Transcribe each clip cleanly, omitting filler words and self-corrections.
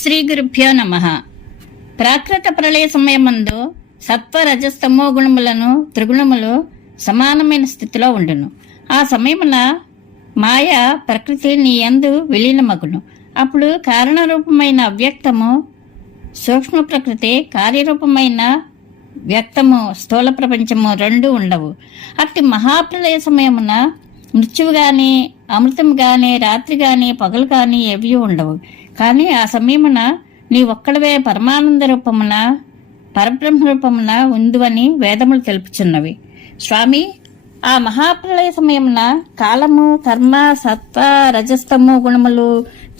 శ్రీ గురుభ్యో నమః. ప్రాకృత ప్రళయ సమయమందు సత్వ రజస్తమో గుణములను త్రిగుణములు సమానమైన స్థితిలో ఉండును. ఆ సమయమున మాయ ప్రకృతి నీ యందు విలీనమగును. అప్పుడు కారణరూపమైన అవ్యక్తము సూక్ష్మ ప్రకృతి, కార్యరూపమైన వ్యక్తము స్థూల ప్రపంచము రెండు ఉండవు. అట్టి మహాప్రళయ సమయమున మృత్యువు గాని, అమృతం గాని, రాత్రి గాని, పగలు గాని ఏవి ఉండవు. కానీ ఆ సమయమున నీ ఒక్కడవే పరమానంద రూపమున, పరబ్రహ్మ రూపమున ఉందువని వేదములు తెలుపుచున్నవి. స్వామి, ఆ మహాప్రళయ సమయమున కాలము, కర్మ, సత్వ రజస్తము గుణములు,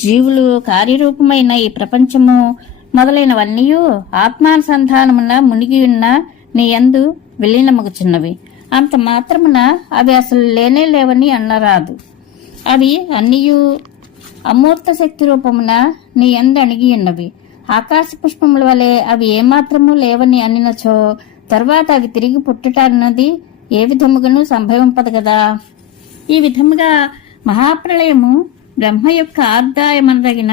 జీవులు, కార్యరూపమైన ఈ ప్రపంచము మొదలైనవన్నీ ఆత్మానుసంధానమున మునిగి ఉన్న నీ యందు విలీనమగుచున్నవి. అంత మాత్రమున అవి అసలు లేనే లేవని అన్నరాదు. అవి అన్నియు అమూర్త శక్తి రూపమున నీ యందు అణిగి ఉన్నవి. ఆకాశ పుష్పముల వలె అవి ఏమాత్రము లేవని అనినచో తర్వాత అవి తిరిగి పుట్టుటన్నది ఏ విధముగాను సంభవింపదు కదా. ఈ విధముగా మహాప్రళయము బ్రహ్మ యొక్క ఆదాయమనదగిన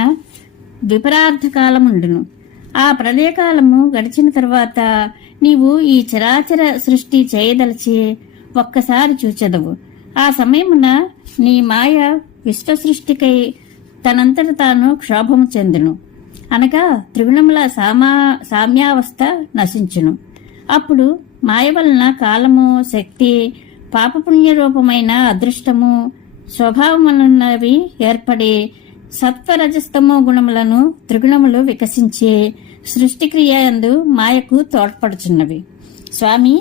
ద్విపరార్థ కాలముండును. ఆ ప్రళయకాలము గడిచిన తర్వాత నీవు ఈ చరాచర సృష్టి చేయదలిచి ఒక్కసారి చూచెదవు. ఆ సమయమున నీ మాయ విశ్వ సృష్టికై తనంతట తాను క్షోభము చెందును. అనగా త్రిగుణముల సామ్యావస్థ నశించును. అప్పుడు మాయ వలన కాలము, శక్తి, పాపపుణ్య రూపమైన అదృష్టము, స్వభావములున్నవి ఏర్పడి సత్వరజస్తమో గుణములను త్రిగుణములు వికసించి సృష్టిక్రియ యందు మాయకు తోడ్పడుచున్నవి. స్వామి,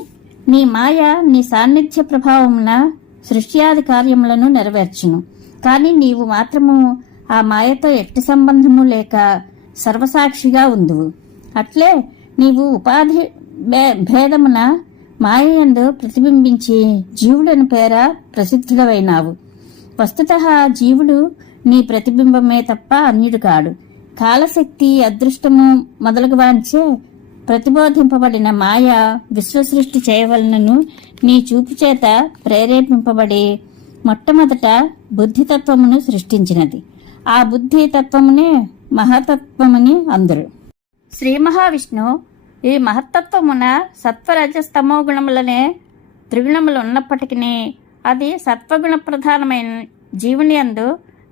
నీ మాయ నీ సాన్నిధ్య ప్రభావమున సృష్ట్యాది కార్యములను నెరవేర్చును. కానీ నీవు మాత్రము ఆ మాయతో ఎట్టి సంబంధము లేక సర్వసాక్షిగా ఉందువు. అట్లే నీవు ఉపాధి భేదమున మాయయందు ప్రతిబింబించి జీవుడని పేర ప్రసిద్ధుడవైనావు. వస్తుతః జీవుడు నీ ప్రతిబింబమే తప్ప అన్యుడు కాడు. కాలశక్తి, అదృష్టము మొదలగు వాంచే ప్రతిబోధింపబడిన మాయ విశ్వసృష్టి చేయవలనను నీ చూపు చేత ప్రేరేపింపబడి మొట్టమొదట బుద్ధితత్వమును సృష్టించినది. ఆ బుద్ధి తత్వమునే మహతత్వమని అందరు. శ్రీ మహావిష్ణు ఈ మహత్తత్వమున సత్వరజస్తమో గుణములనే త్రిగుణములు ఉన్నప్పటికీ అది సత్వగుణ ప్రధానమైన జీవుని యందు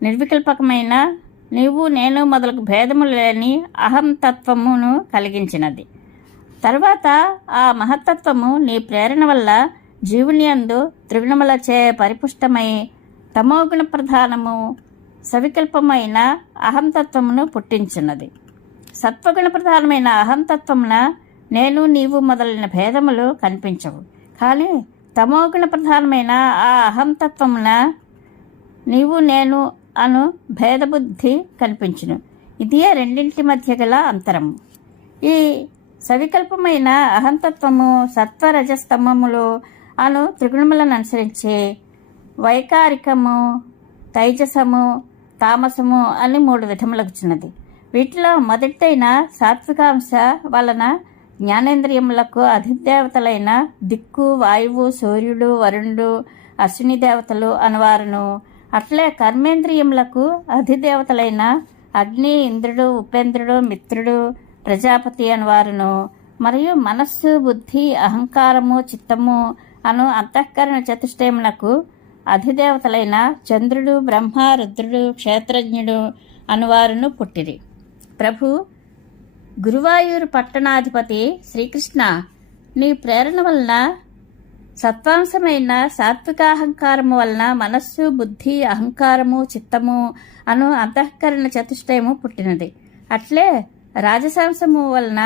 నిర్వికల్పకమైన నీవు నేను మొదలగు భేదములు లేని అహం తత్వమును కలిగించినది. తర్వాత ఆ మహత్తత్వము నీ ప్రేరణ వల్ల జీవుని యందు త్రిగుణములచే పరిపుష్టమై తమోగుణ ప్రధానము సవికల్పమైన అహంతత్వమును పుట్టించున్నది. సత్వగుణ ప్రధానమైన అహంతత్వమున నేను నీవు మొదలైన భేదములు కనిపించవు. కానీ తమోగుణ ప్రధానమైన ఆ అహంతత్వమున నీవు నేను అను భేదబుద్ధి కనిపించును. ఇదే రెండింటి మధ్య గల అంతరము. ఈ సవికల్పమైన అహంతత్వము సత్వరజస్తమములు అను త్రిగుణములను అనుసరించి వైకారికము, తైజసము, తామసము అని 3 విధములగుచున్నది. వీటిలో మొదటైన సాత్వికాంశ వలన జ్ఞానేంద్రియములకు అధిదేవతలైన దిక్కు, వాయువు, సూర్యుడు, వరుణుడు, అశ్విని దేవతలు అనువారును. అట్లే కర్మేంద్రియములకు అధిదేవతలైన అగ్ని, ఇంద్రుడు, ఉపేంద్రుడు, మిత్రుడు, ప్రజాపతి అనువారును. మరియు మనస్సు, బుద్ధి, అహంకారము, చిత్తము అను అంతఃకరణ చతుష్టయమునకు అధిదేవతలైన చంద్రుడు, బ్రహ్మ, రుద్రుడు, క్షేత్రజ్ఞుడు అనువారును పుట్టిరి. ప్రభు, గురువాయూరు పట్టణాధిపతి శ్రీకృష్ణ, నీ ప్రేరణ వలన సత్వాంశమైన సాత్వికాహంకారము వలన మనస్సు, బుద్ధి, అహంకారము, చిత్తము అను అంతఃకరణ చతుష్టయము పుట్టినది. అట్లే రాజసాంశము వలన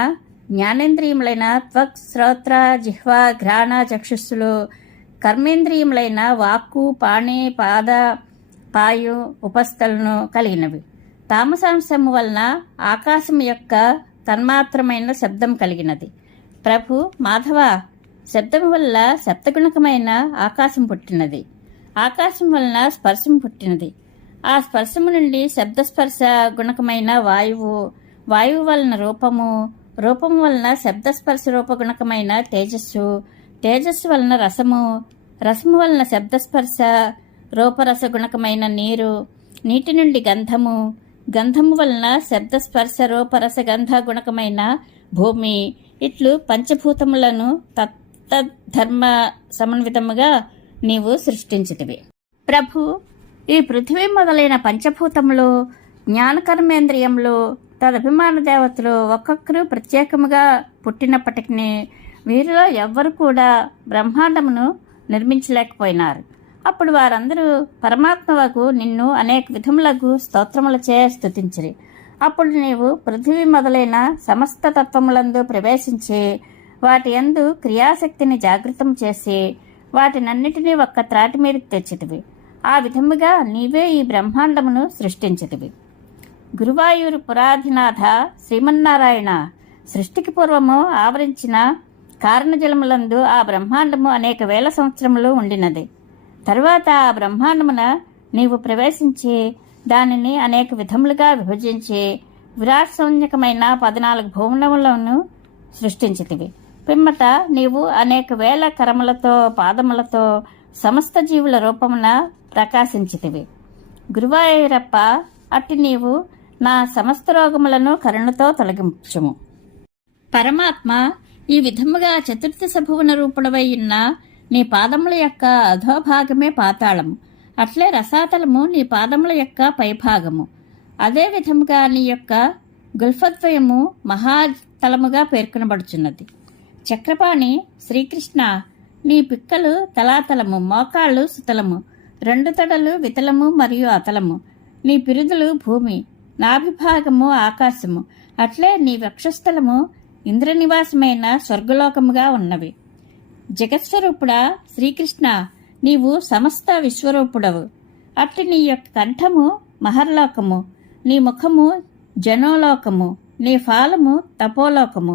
జ్ఞానేంద్రియములైన త్వక్, శ్రోత్ర, జిహ్వ, ఘ్రాణ, చక్షుస్సులు, కర్మేంద్రియములైన వాక్కు, పాణి, పాద, పాయు, ఉపస్థలను కలిగినవి. తామసాంశము వలన ఆకాశం యొక్క తన్మాత్రమైన శబ్దం కలిగినది. ప్రభు మాధవ, శబ్దం వల్ల సప్తగుణకమైన ఆకాశం పుట్టినది. ఆకాశం వలన స్పర్శం పుట్టినది. ఆ స్పర్శము నుండి శబ్దస్పర్శ గుణకమైన వాయువు, వాయువు వలన రూపము, రూపము వలన శబ్దస్పర్శ రూపగుణకమైన తేజస్సు, తేజస్సు వలన రసము, రసము వలన శబ్దస్పర్శ రూపరస గుణకమైన నీరు, నీటి నుండి గంధము, గంధము వలన శబ్ద స్పర్శ రూపరస గంధ గుణకమైన భూమి ఇట్లు పంచభూతములను తత్తధర్మ సమన్వితముగా నీవు సృష్టించితివి. ప్రభు, ఈ పృథివీ మొదలైన పంచభూతములు, జ్ఞానకర్మేంద్రియములు, తదభిమాన దేవతలు ఒక్కొక్కరు ప్రత్యేకముగా పుట్టినప్పటికీ వీరిలో ఎవ్వరు కూడా బ్రహ్మాండమును నిర్మించలేకపోయినారు. అప్పుడు వారందరూ పరమాత్మవకు నిన్ను అనేక విధములకు స్తోత్రములచే స్తుతించిరి. అప్పుడు నీవు పృథివీ మొదలైన సమస్త తత్వములందు ప్రవేశించి వాటి యందు క్రియాశక్తిని జాగృతం చేసి వాటినన్నిటినీ ఒక్క త్రాటి మీదకి తెచ్చితివి. ఆ విధముగా నీవే ఈ బ్రహ్మాండమును సృష్టించితివి. గురువాయూరు పురాధినాథ శ్రీమన్నారాయణ, సృష్టికి పూర్వము ఆవరించిన కారణజలములందు ఆ బ్రహ్మాండము అనేక వేల సంవత్సరములు ఉండినది. తరువాత ఆ బ్రహ్మాండమున నీవు ప్రవేశించి దానిని అనేక విధములుగా విభజించి విరాట్ సంజ్ఞకమైన 14 భువనములను సృష్టించితివి. పిమ్మట నీవు అనేక వేల కరములతో పాదములతో సమస్త జీవుల రూపమున ప్రకాశించితివి. గురువాయూరప్ప, అట్టి నీవు నా సమస్త రోగములను కరుణతో తొలగించుము. పరమాత్మ, ఈ విధముగా చతుర్దశ భువన రూపుడవై ఉన్న నీ పాదముల యొక్క అధోభాగమే పాతాళము, అట్లే రసాతలము నీ పాదముల యొక్క పైభాగము. అదే విధముగా నీ యొక్క గుల్ఫద్వయము మహాతలముగా పేర్కొనబడుచున్నది. చక్రపాణి శ్రీకృష్ణ, నీ పిక్కలు తలాతలము, మోకాళ్ళు సుతలము, 2 తొడలు వితలము మరియు అతలము, నీ పిరుదులు భూమి, నాభిభాగము ఆకాశము, అట్లే నీ వక్షస్థలము ఇంద్రనివాసమైన స్వర్గలోకముగా ఉన్నవి. జగత్స్వరూపుడా శ్రీకృష్ణ, నీవు సమస్త విశ్వరూపుడవు. అట్టి నీ యొక్క కంఠము మహర్లోకము, నీ ముఖము జనోలోకము, నీ ఫాలము తపోలోకము,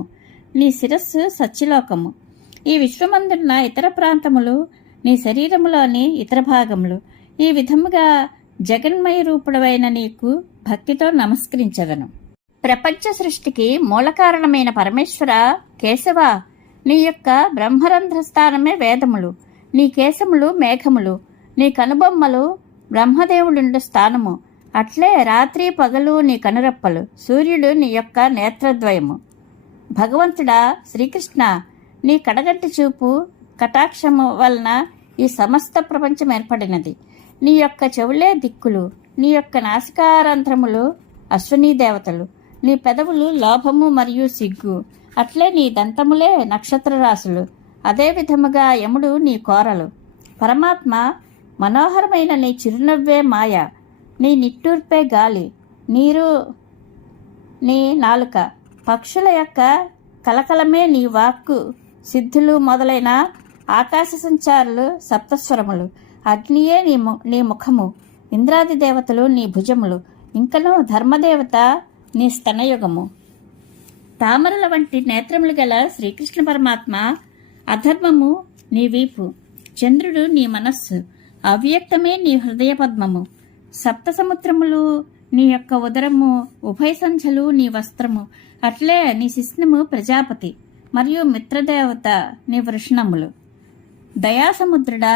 నీ శిరస్సు సత్యలోకము. ఈ విశ్వమందున్న ఇతర ప్రాంతములు నీ శరీరములోని ఇతర భాగములు. ఈ విధముగా జగన్మయ రూపుడవైన నీకు భక్తితో నమస్కరించదను. ప్రపంచ సృష్టికి మూలకారణమైన పరమేశ్వర కేశవ, నీ యొక్క బ్రహ్మరంధ్ర స్థానమే వేదములు, నీ కేశములు మేఘములు, నీ కనుబొమ్మలు బ్రహ్మదేవుడుండు స్థానము, అట్లే రాత్రి పగలు నీ కనురెప్పలు, సూర్యుడు నీ యొక్క నేత్రద్వయము. భగవంతుడా శ్రీకృష్ణ, నీ కడగంటి చూపు కటాక్షము వలన ఈ సమస్త ప్రపంచం ఏర్పడినది. నీ యొక్క చెవులే దిక్కులు, నీ యొక్క నాసికారంధ్రములు అశ్వనీ దేవతలు, నీ పెదవులు లోభము మరియు సిగ్గు, అట్లే నీ దంతములే నక్షత్ర రాశులు, అదే విధముగా యముడు నీ కోరలు. పరమాత్మ, మనోహరమైన నీ చిరునవ్వే మాయ, నీ నిట్టూర్పే గాలి, నీరు నీ నాలుక, పక్షుల యొక్క కలకలమే నీ వాక్కు, సిద్ధులు మొదలైన ఆకాశ సంచారులు సప్తస్వరములు, అగ్నియే నీ ముఖము, ఇంద్రాది దేవతలు నీ భుజములు, ఇంకను ధర్మదేవత నీ స్తనయుగము. తామరల వంటి నేత్రములు గల శ్రీకృష్ణ పరమాత్మ, అధర్మము నీ వీపు, చంద్రుడు నీ మనస్సు, అవ్యక్తమే నీ హృదయ పద్మము, సప్త సముద్రములు నీ యొక్క ఉదరము, ఉభయ సంధ్యలు నీ వస్త్రము, అట్లే నీ శిష్ణము ప్రజాపతి మరియు మిత్రదేవత నీ వృషణములు. దయాసముద్రుడా,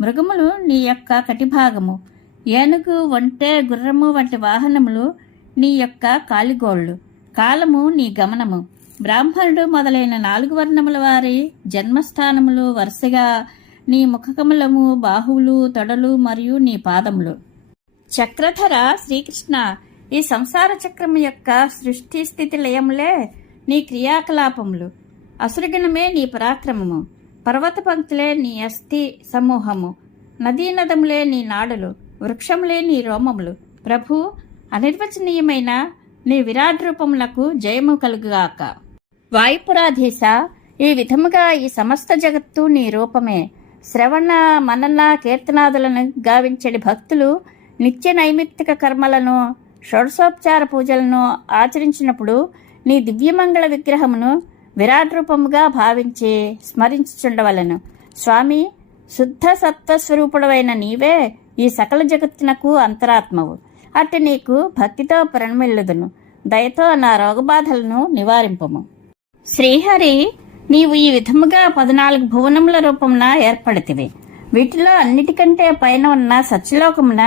మృగములు నీ యొక్క కటిభాగము, ఏనుగు ఒంటె గుర్రము వంటి వాహనములు నీ యొక్క కాలిగోళ్లు, కాలము నీ గమనము, బ్రాహ్మణుడు మొదలైన 4 వర్ణముల వారి జన్మస్థానములు వరుసగా నీ ముఖకమలము, బాహువులు, తొడలు మరియు నీ పాదములు. చక్రధర శ్రీకృష్ణ, ఈ సంసార చక్రము యొక్క సృష్టి స్థితి లయములే నీ క్రియాకలాపములు, అసురగణమే నీ పరాక్రమము, పర్వత పంక్తులే నీ అస్థి సమూహము, నదీనదములే నీ నాడులు, వృక్షములే నీ రోమములు. ప్రభు, అనిర్వచనీయమైన నీ విరాట్ రూపములకు జయము కలుగుగాక. వాయుపురాధీశ, ఈ విధముగా ఈ సమస్త జగత్తు నీ రూపమే. శ్రవణ మనన కీర్తనాదులను గావించడి భక్తులు నిత్య నైమిత్తిక కర్మలను షోడశోపచార పూజలను ఆచరించినప్పుడు నీ దివ్యమంగళ విగ్రహమును విరాట్ రూపముగా భావించి స్మరించుచుండవలను. స్వామి, శుద్ధ సత్వస్వరూపుడవైన నీవే ఈ సకల జగత్తునకు అంతరాత్మవు. అట్టి నీకు భక్తితో ప్రణమిల్లుదును. దయతో నా రోగబాధలను నివారింపము. శ్రీహరి, నీవు ఈ విధముగా 14 భువనముల రూపమున ఏర్పడితివి. వీటిలో అన్నిటికంటే పైన ఉన్న సత్యలోకమున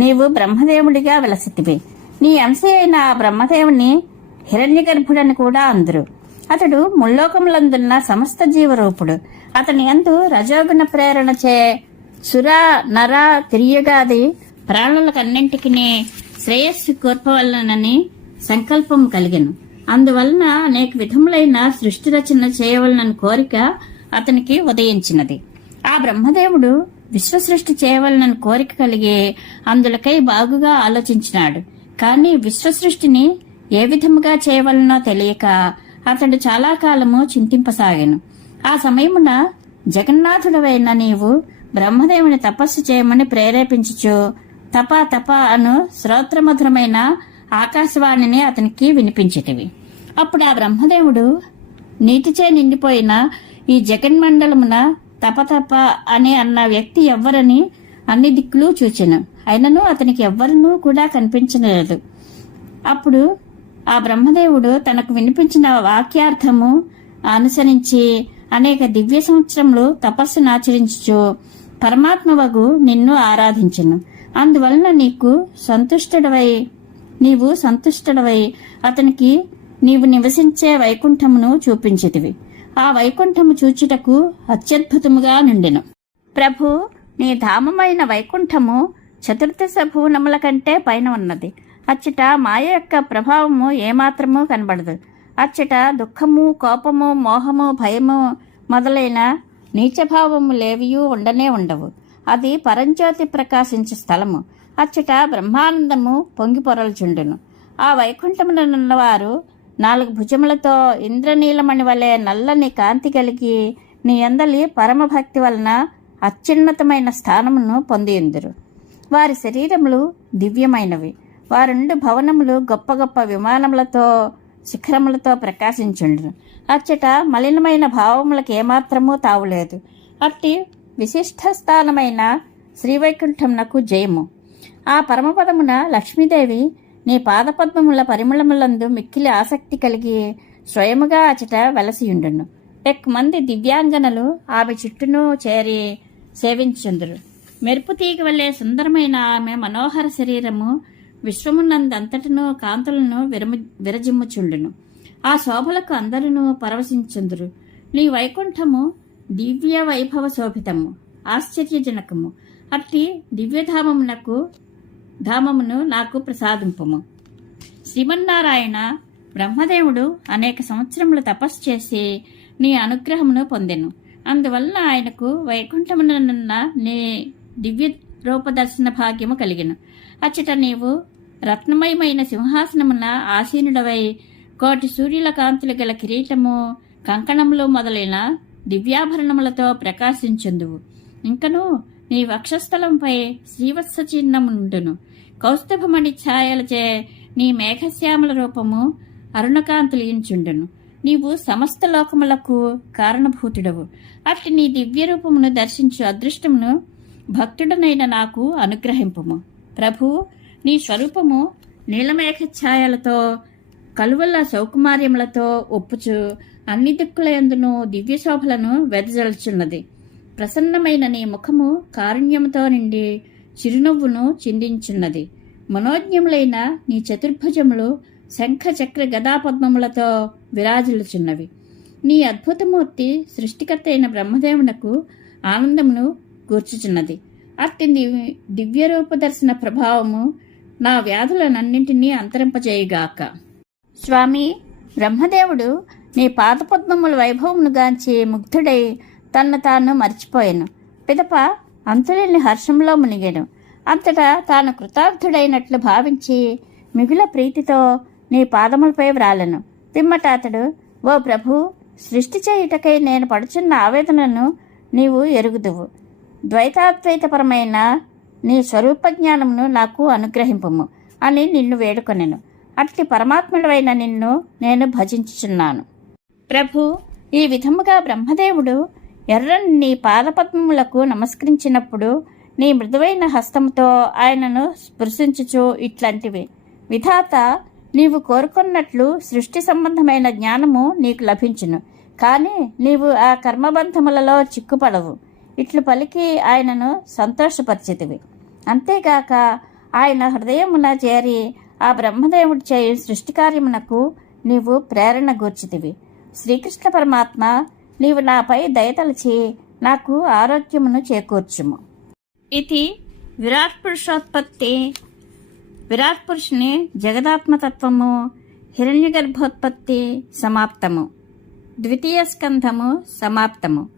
నీవు బ్రహ్మదేవుడిగా వెలసితివి. నీ అంశే అయిన ఆ బ్రహ్మదేవుని హిరణ్యగర్భుడని కూడా అందరు. అతడు ముల్లోకములందున్న సమస్త జీవరూపుడు. అతని యందు రజోగుణ ప్రేరణ చే సుర నర తిరియగాది ప్రాణులకన్నింటికి శ్రేయస్సు కోర్పవలనని సంకల్పం కలిగెను. అందువలన అనేక విధములైన సృష్టి రచన చేయవలనని కోరిక అతనికి ఉదయించినది. ఆ బ్రహ్మదేవుడు విశ్వసృష్టి చేయవలనని కోరిక కలిగి అందులకై బాగుగా ఆలోచించినాడు. కాని విశ్వసృష్టిని ఏ విధముగా చేయవలనో తెలియక అతడు చాలా కాలము చింతింపసాగాను. ఆ సమయమున జగన్నాథుడవైన నీవు బ్రహ్మదేవుని తపస్సు చేయమని ప్రేరేపించుచు తప తప అను శ్రోత్రమధురమైన ఆకాశవాణిని అతనికి వినిపించితివి. అప్పుడు ఆ బ్రహ్మదేవుడు నీటిచే నిండిపోయిన ఈ జగన్మండలమున తపతప అని అన్న వ్యక్తి ఎవ్వరని అన్ని దిక్కులు చూచెను. అయినను అతనికి ఎవ్వరూ కూడా కనిపించలేదు. అప్పుడు ఆ బ్రహ్మదేవుడు తనకు వినిపించిన వాక్యార్థము అనుసరించి అనేక దివ్య సంవత్సరములు తపస్సును ఆచరించుచు పరమాత్మవగు నిన్ను ఆరాధించెను. అందువలన నీవు సంతుష్టుడవై అతనికి నీవు నివసించే వైకుంఠమును చూపించితివి. ఆ వైకుంఠము చూచుటకు అత్యద్భుతముగా నుండెను. ప్రభు, నీ ధామమైన వైకుంఠము చతుర్దశ భువనముల కంటే పైన ఉన్నది. అచ్చట మాయ యొక్క ప్రభావము ఏమాత్రమూ కనబడదు. అచ్చట దుఃఖము, కోపము, మోహము, భయము మొదలైన నీచభావములేవియూ ఉండనే ఉండవు. అది పరంజ్యోతి ప్రకాశించే స్థలము. అచ్చట బ్రహ్మానందము పొంగి పొరల్చుండును. ఆ వైకుంఠమునున్నవారు 4 భుజములతో ఇంద్రనీలమణి వలె నల్లని కాంతి కలిగి నీ యందలి పరమభక్తి వలన అత్యున్నతమైన స్థానమును పొందియుందురు. వారి శరీరములు దివ్యమైనవి. వారుండు భవనములు గొప్ప గొప్ప విమానములతో శిఖరములతో ప్రకాశించుండును. అచ్చట మలినమైన భావములకు ఏమాత్రమూ తావులేదు. అట్టి విశిష్ట స్థానమైన శ్రీవైకుంఠమునకు జయము. ఆ పరమపదమున లక్ష్మీదేవి నీ పాదపద్మముల పరిమళములందు మిక్కిలి ఆసక్తి కలిగి స్వయముగా అచట వెలసియుండును. ఎక్కుమంది దివ్యాంగనలు ఆమె చుట్టూను చేరి సేవించుందురు. మెరుపు తీగ వల్లే సుందరమైన ఆమె మనోహర శరీరము విశ్వమునందంతటను కాంతులను విరజిమ్ముచుండును. ఆ శోభలకు అందరును పరవశించుందురు. నీ వైకుంఠము దివ్య వైభవ శోభితము, ఆశ్చర్యజనకము. అట్టి ధామమును నాకు ప్రసాదింపుము. శ్రీమన్నారాయణ, బ్రహ్మదేవుడు అనేక సంవత్సరములు తపస్సు చేసి నీ అనుగ్రహమును పొందెను. అందువలన ఆయనకు వైకుంఠమునున్న నీ దివ్య రూపదర్శన భాగ్యము కలిగెను. అచ్చట నీవు రత్నమయమైన సింహాసనమున ఆసీనుడవై కోటి సూర్యుల కాంతులు గల కిరీటము, కంకణములు మొదలైన దివ్యాభరణములతో ప్రకాశించుందువు. ఇంకను నీ వక్షస్థలంపై శ్రీవత్స చిహ్నముండును. కౌస్తుభమణి ఛాయలచే నీ మేఘశ్యామల రూపము అరుణకాంతులించుండును. నీవు సమస్త లోకములకు కారణభూతుడవు. అట్టి నీ దివ్య రూపమును దర్శించు అదృష్టమును భక్తుడనైన నాకు అనుగ్రహింపుము. ప్రభు, నీ స్వరూపము నీలమేఘ ఛాయలతో కలువల సౌకుమార్యములతో ఒప్పుచు అన్ని దిక్కులయందును దివ్య శోభలను వెదజల్చున్నది. ప్రసన్నమైన నీ ముఖము కారుణ్యముతో నిండి చిరునవ్వును చిందించున్నది. మనోజ్ఞములైన నీ చతుర్భుజములు శంఖ చక్ర గదాపద్మములతో విరాజిల్లుచున్నవి. నీ అద్భుతమూర్తి సృష్టికర్త అయిన బ్రహ్మదేవునకు ఆనందమును గూర్చుచున్నది. అట్టి దివ్యరూప దర్శన ప్రభావము నా వ్యాధులనన్నింటినీ అంతరింపజేయుగాక. స్వామి, బ్రహ్మదేవుడు నీ పాదపద్మముల వైభవమును గాంచి ముగ్ధుడై తన్ను తాను మర్చిపోయాను. పిదప అంతులేని హర్షంలో మునిగాను. అంతటా తాను కృతార్థుడైనట్లు భావించి మిగుల ప్రీతితో నీ పాదములపై వ్రాలను. పిమ్మట అతడు, ఓ ప్రభు, సృష్టి చేయుటకై నేను పడుచున్న ఆవేదనను నీవు ఎరుగుదువు. ద్వైతాద్వైతపరమైన నీ స్వరూపజ్ఞానమును నాకు అనుగ్రహింపుము అని నిన్ను వేడుకొనెను. అట్టి పరమాత్ముడవైన నిన్ను నేను భజించుచున్నాను. ప్రభు, ఈ విధముగా బ్రహ్మదేవుడు ఎర్రని నీ పాదపద్మములకు నమస్కరించినప్పుడు నీ మృదువైన హస్తముతో ఆయనను స్పృశించుచు ఇట్లాంటివి, విధాత, నీవు కోరుకున్నట్లు సృష్టి సంబంధమైన జ్ఞానము నీకు లభించును. కానీ నీవు ఆ కర్మబంధములలో చిక్కుపడవు. ఇట్లు పలికి ఆయనను సంతోషపరిచితివి. అంతేగాక ఆయన హృదయమున చేరి ఆ బ్రహ్మదేవుడు చేయు సృష్టి కార్యమునకు నీవు ప్రేరణ గూర్చితివి. శ్రీకృష్ణ పరమాత్మ, నీవు నాపై దయతలచి నాకు ఆరోగ్యమును చేకూర్చుము. ఇది విరాట్ పురుషోత్పత్తి. విరాట్ పురుషుని జగదాత్మతత్వము హిరణ్య గర్భోత్పత్తి సమాప్తము. ద్వితీయ స్కంధము సమాప్తము.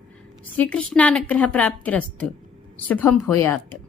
శ్రీకృష్ణానుగ్రహ ప్రాప్తిరస్తు. శుభం భూయాత్.